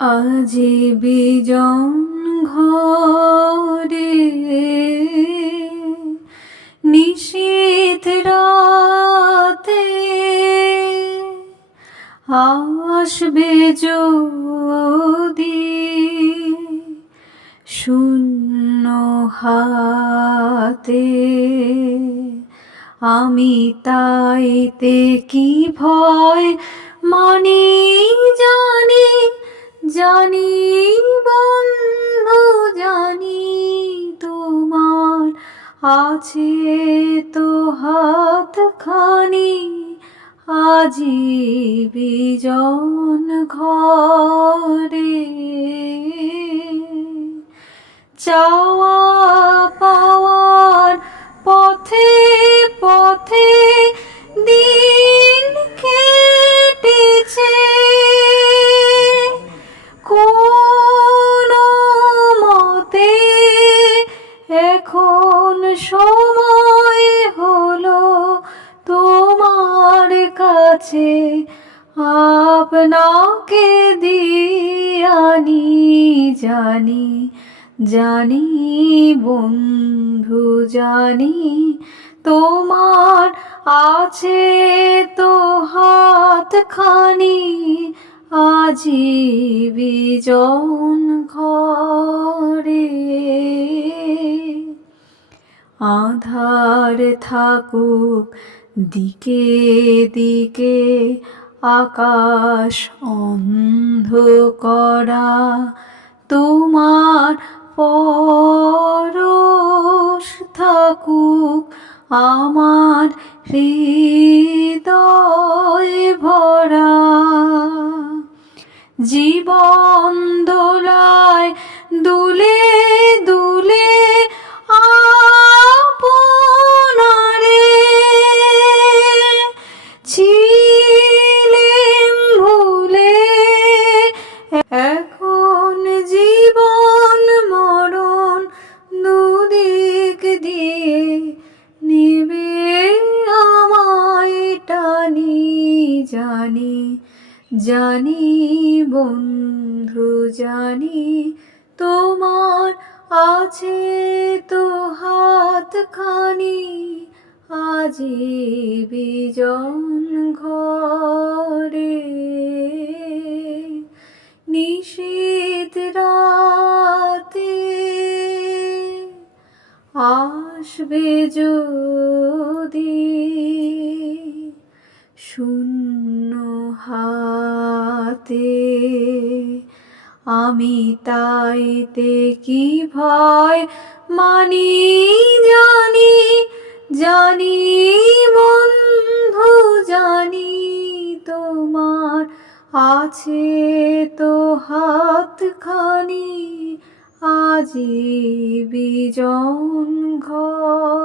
আজি বিজন ঘরে নিশীথ রাতে আসবে যদি শূন্য হাতে, আমি তাইতে কি ভয় মানি জানি, জানি বন্ধু জানি, তোমার আছে তো হাতখানি আজি বিজন ঘরে। চাওয়া পাওয়ার পথে পথে দিন কেটেছে, কোন মতে এখন সময় হলো তোমার কাছে আপনাকে দিয়ানি, জানি জানি বন্ধু জানি, তোমার আছে তো হাতখানি আজি বিজন ঘরে। আধার থাকুক দিকে দিকে, আকাশ অন্ধকারা, তোমার পরশ থাকুক আমার হৃদয় ভরা। জীবন দোলায় দুলে দুলে আপনারে ছিলেম ভুলে, এখন জীবন মরণ দুদিক দিয়ে নিবে আমায় টানি, জানি জানি বন্ধু জানি, তোমার আছে তো হাতখানি আজি বিজন ঘরে। নিশীথ রাতে আসবে যদি শূন্য হাতে, আমি তাইতে কি ভয় মানি জানি, জানি বন্ধু জানি, তোমার আছে তো হাতখানি আজি বিজন ঘরে।